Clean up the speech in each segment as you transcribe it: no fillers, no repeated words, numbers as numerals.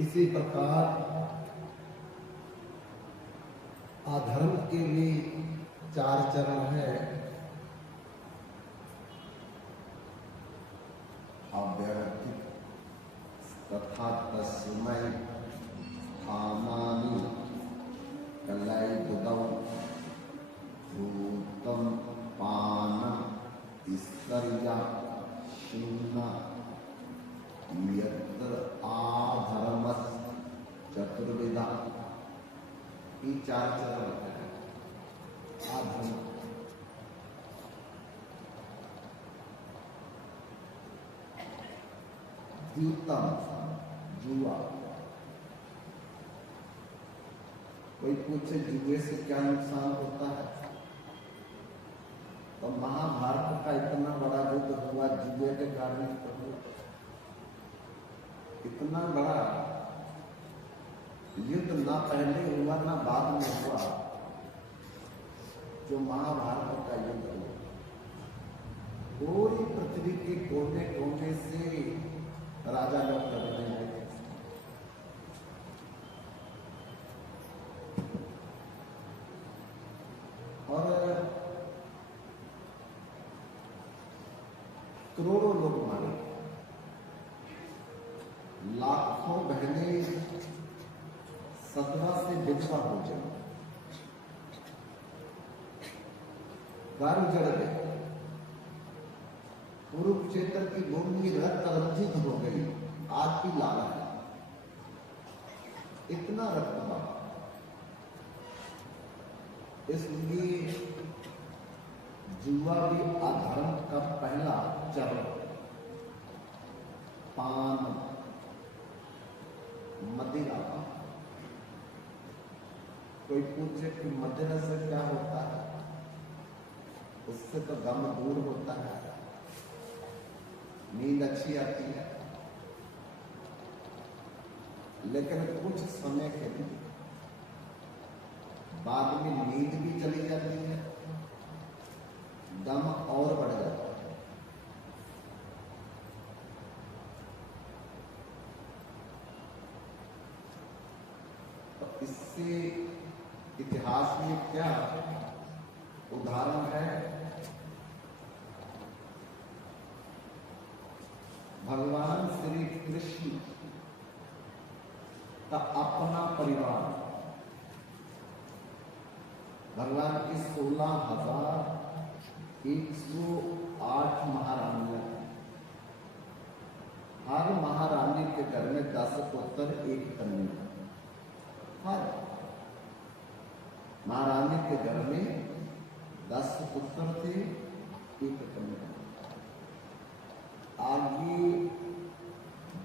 इसी प्रकार अधर्म के भी 4 चरण है। अव्यवस्थित तथा तस्मै स्थानानि कलयदौ भूतं पान स्तर्या शून्य यत्र आधर्मस् चतुर्विधा। ये 4 चरण है। आधर्म द्यूतम जुआ। कोई पूछे जुए से क्या नुकसान होता है, तो महाभारत का इतना बड़ा युद्ध हुआ जुए के कारण तो इतना बड़ा युद्ध ना पहले हुआ ना बाद में हुआ, जो महाभारत का युद्ध हुआ। पूरी पृथ्वी के कोने कोने से राजा लोग लड़ने आए थे। और करोड़ों लोग मारे, लाखों बहनें सदमा से विधवा हो जाए, घर उजड़ गए, कुरुक्षेत्र की भूमि रक्त रंजित हो गई, आग की लाला है, इतना रक्त बहा। इसलिए जुआ भी अधर्म का पहला चरण। पान मदिरा। कोई पूछे कि मदिरा से क्या होता है, उससे तो गम दूर होता है, नींद अच्छी आती है, लेकिन कुछ समय के लिए बाद में नींद भी चली जाती है, दम और बढ़ जाता है। तो इससे इतिहास में क्या उदाहरण है, भगवान श्री कृष्ण का अपना परिवार, भगवान की 16,108 महारानियां, हर महारानी के घर में 10 पुत्र 1 कन्या। हर महारानी के घर में 10 पुत्र थे, 1 कन्या। आगे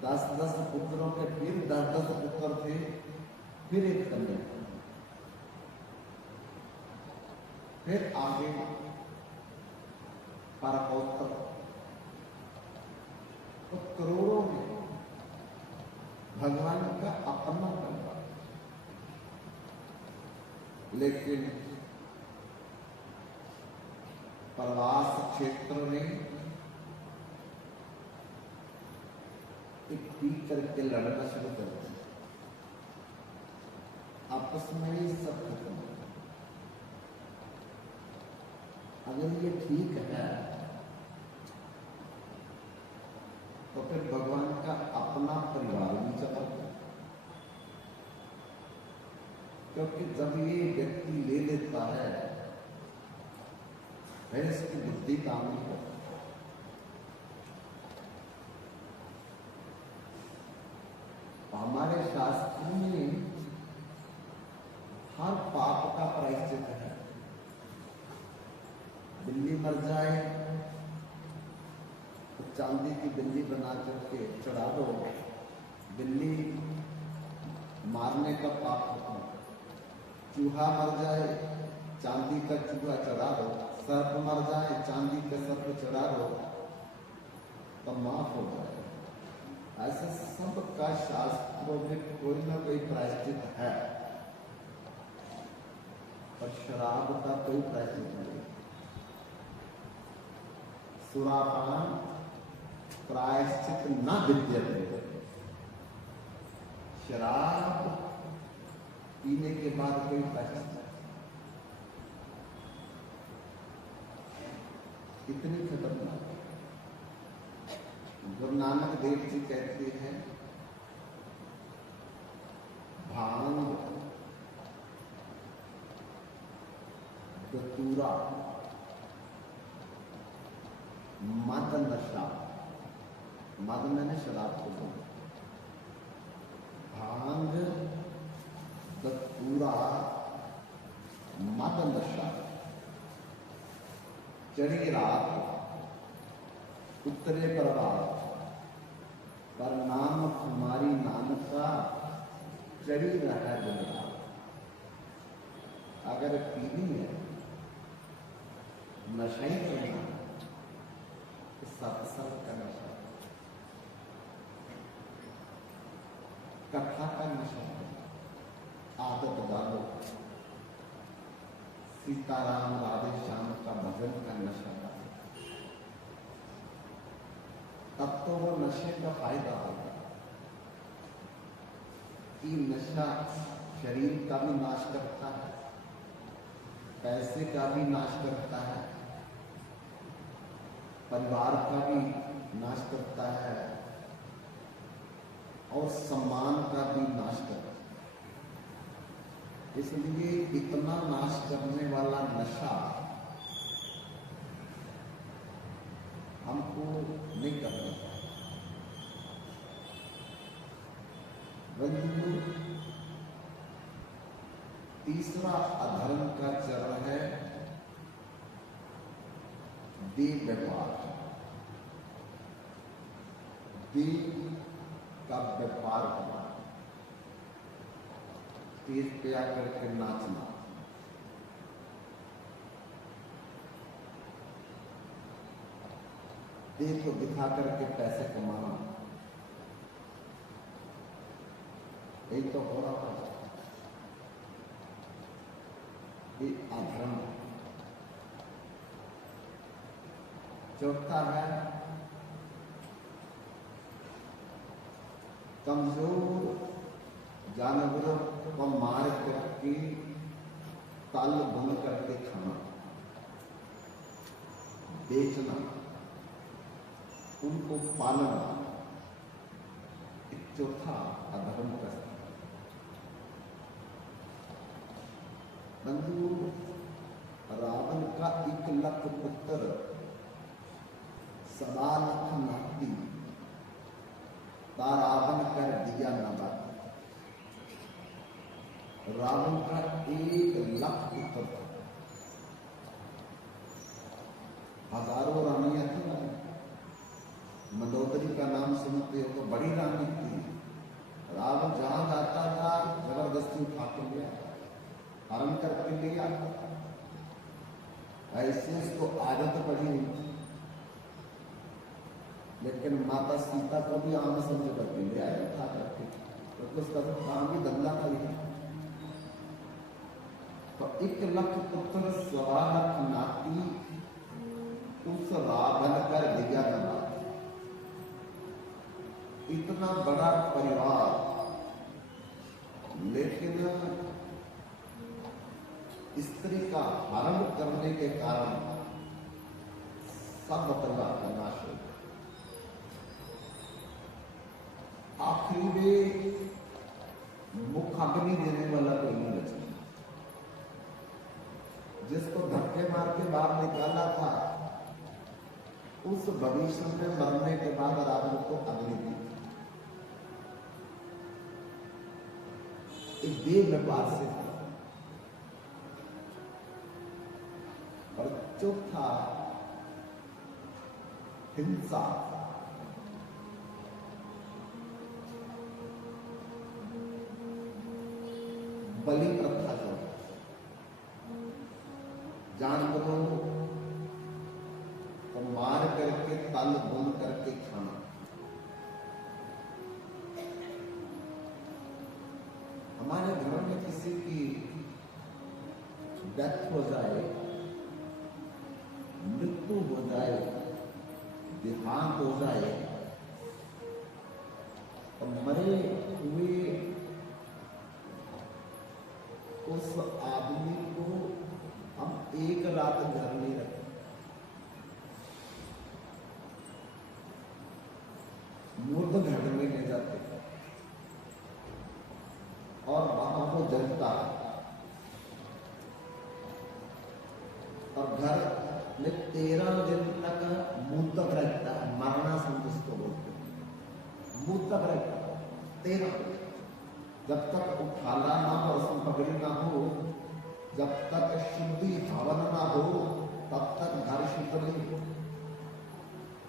10-10 पुत्रों के फिर 10-10 पुत्र थे, फिर 1 कन्या। फिर आगे परपौत्र, तो करोड़ों में भगवान का अपना परिवार। लेकिन प्रवास क्षेत्र में एक पीट करके लड़ना शुरू कर दिया, आपस में ही सब खत्म। अगर ये ठीक है तो फिर भगवान का अपना परिवार भी चला, क्योंकि जब ये व्यक्ति ले लेता है फिर इसकी बुद्धि काम नहीं करती। हमारे शास्त्र में हर पाप का प्रायश्चित है। बिल्ली मर जाए तो चांदी की बिल्ली बना करके चढ़ा दो, बिल्ली मारने का पाप खत्म। चूहा मर जाए, चांदी का चूहा चढ़ा दो। सर्प मर जाए, चांदी का सर्प चढ़ा दो, तो माफ हो जाए। ऐसे सबका शास्त्रों में कोई ना कोई प्रायश्चित है, पर शराब का कोई प्रायश्चित नहीं। सुरापान प्रायश्चित न विद्यते, शराब पीने के बाद कोई बचता इतनी खतरनाक है। गुरु नानक देव जी कहते हैं भांग धतूरा मद नशा, मद मैंने शराब को बोला, भांग धतूरा मद नशा, चढ़ी रात उतरे प्रभात, पर नाम तुम्हारी नानका चढ़ी रहा दिन रात। अगर पीनी है नशा ही करना तो सत्संग का नशा, कथा का नशा, आदत डालो, सीताराम राधे श्याम का भजन का नशा डालो, तब तो वो नशे का फायदा होगा। कि नशा शरीर का भी नाश करता है, पैसे का भी नाश करता है, परिवार का भी नाश करता है और सम्मान का भी नाश करता है। इसलिए इतना नाश करने वाला नशा हमको नहीं करना चाहिए। बंधु, तीसरा अधर्म का चरण है देह व्यापार। देह का व्यापार करना, स्टेज पे आकर के नाचना, देह को दिखा करके पैसे कमाना, यही तो हो रहा है। ये अधर्म है। चौथा है कमजोर जानवरों को मार करके ताल बंद करके खाना, बेचना, उनको पालना, एक चौथा अधर्म का। बंधु, रावण का 1 लाख पुत्र, 1.25 लाख नाती, रावण कर दिया नबाद। रावण का 1 लाख पुत्र था, हजारों रानियां थी ना। मंदोदरी का नाम सुनते हो तो बड़ी रानी थी। रावण जहां जाता था जबरदस्ती उठा के लिया, हरण करके ले आता था। ऐसे उसको आदत पड़ी हुई थी। लेकिन माता सीता को भी आम समझ करके ले आया उठा करके, तो उसका काम भी धंधा था ही। तो 1 लाख पुत्र, 1.25 लाख नाती, उस रावण कर दिया नबाद। इतना बड़ा परिवार, लेकिन स्त्री का हरण करने के कारण सब परिवार का नाश हो गया। आखिरी में मुखाग्नि देने वाला कोई नहीं बचा। जिसको धक्के मार के बाहर निकाला था, उस भविष्य में मरने के बाद रावण को अग्नि दी। एक देव व्यापार से था। और चौथा हिंसा। बलि प्रथा जो जानवरों को मार करके तल भून करके खाना। हमारे घर में किसी की डेथ हो जाए, मृत्यु हो जाए, देहांत हो जाए, तो मरे हुए मुंह तक रहेगा 13, जब तक उठाला ना हो, रस्म पगड़ी ना हो, जब तक शुद्धि हवन ना हो, तब तक घर शुद्ध नहीं हो।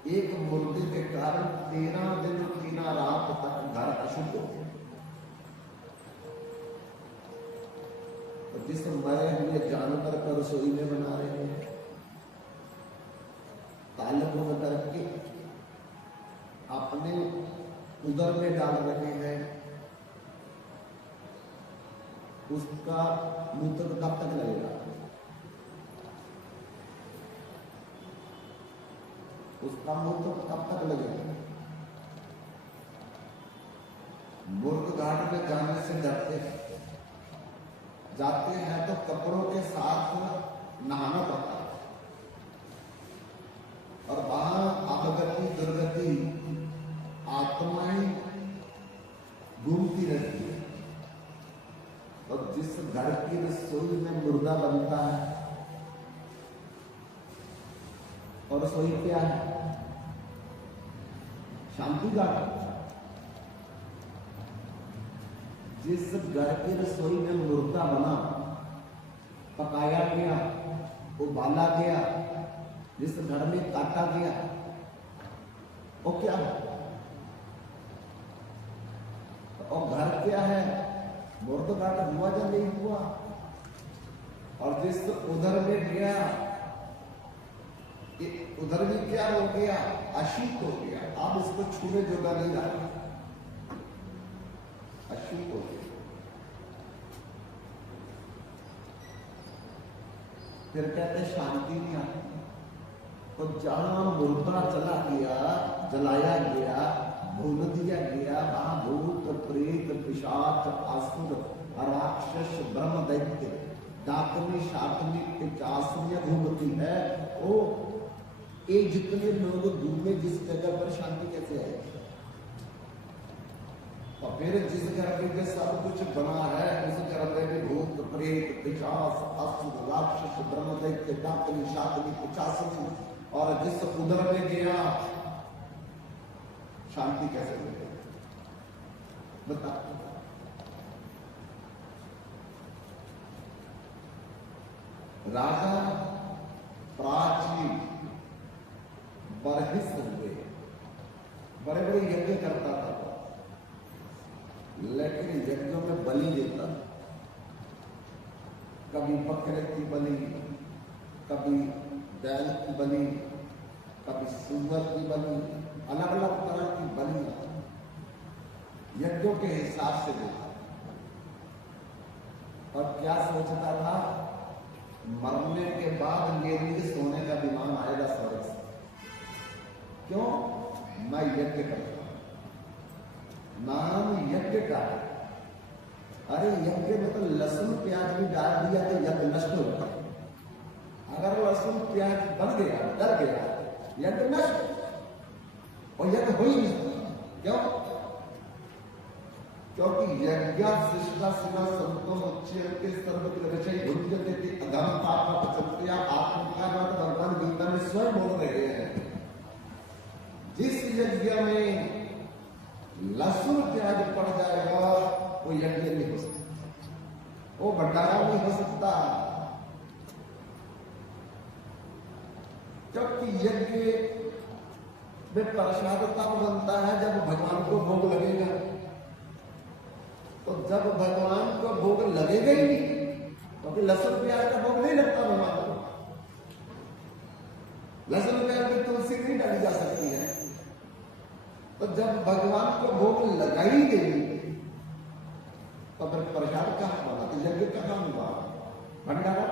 एक मुर्दे के कारण 13 दिन 13 रात तक घर अशुद्ध हो। तो जिस मरे हुए जानवर पर रसोई में बना रहे हैं, तालब करके अपने उदर में डाल रहे हैं, उसका मूत्र कब तक लगेगा? उसका मूत्र कब तक लगेगा? मुर्ग घाट में जाने से डरते हैं, जाते हैं तो कपड़ों के साथ नहाना पड़ता है, और वहां अपगति दुर्गति आत्माएं घूमती रहती है। और जिस घर की रसोई में मुर्दा बनता है, और रसोई क्या है? शांति घाट। जिस घर की रसोई में मुर्दा बना, पकाया गया, उबाला गया, जिस घर में काटा गया, वो क्या है? और घर क्या है? मुर्द घाट हुआ या नहीं हुआ? और जिस उधर में गया, उधर भी क्या हो गया? अशुद्ध हो गया। आप इसको छूने जोगा नहीं रहा, अशुद्ध हो गया। फिर कहते शांति नहीं आती। तो जहां मुर्दा चला गया, जलाया गया, भून दिया गया, वहां भूत प्रेत पिशाच असुर राक्षस ब्रह्म दैत्य डाकनी शाकनी पिचासनियां घूमती है। वो ये जितने लोग घूमे जिस जगह पर, शांति कैसे आएगी? और फिर जिस घर में सब कुछ बना है, उस घर में भी भूत प्रेत पिशाच असुर राक्षस ब्रह्म दैत्य डाकनी शाकनी पिचासनी, और जिस उधर में गया, शांति कैसे मिलेगी? बता। राजा प्राचीन बरहिस हुए, बड़े बड़े यज्ञ करता था, लेकिन यज्ञों में बलि देता। कभी बकरे की बलि, कभी बैल की बलि, कभी सुअर की बलि, अलग अलग तरह की बलि यज्ञों के हिसाब से देता। और क्या सोचता था? मरने के बाद मेरे लिए सोने का विमान आएगा स्वर्ग से। क्यों? मैं यज्ञ करता हूं, नाम यज्ञ का है। अरे यज्ञ में तो लहसुन प्याज भी डाल दिया तो यज्ञ नष्ट हो गया। अगर लहसुन प्याज बन गया, डर गया, यज्ञ नष्ट, और यज्ञ हो ही नहीं सकता। क्यों? क्योंकि यज्ञ शिष्टा शिवा संतों उच्चयन्ते सर्वत्र विषय भुज्यते अधम पाप पचत्या आत्मका बात भगवान गीता में स्वयं बोल रहे हैं। जिस यज्ञ में लहसुन प्याज पड़ जाएगा, वो यज्ञ नहीं हो सकता, वो भंडारा नहीं हो सकता। क्योंकि यज्ञ में प्रसाद तब बनता है जब भगवान को भोग लगेगा। तो जब भगवान को भोग लगेगा ही नहीं, क्योंकि लहसुन प्याज का भोग नहीं लगता भगवान को। लहसुन प्याज में तुलसी नहीं डाली जा सकती है। तो जब भगवान को भोग लगाई गई, तो फिर प्रसाद कहां बना? तो यज्ञ कहां हुआ? भंडारा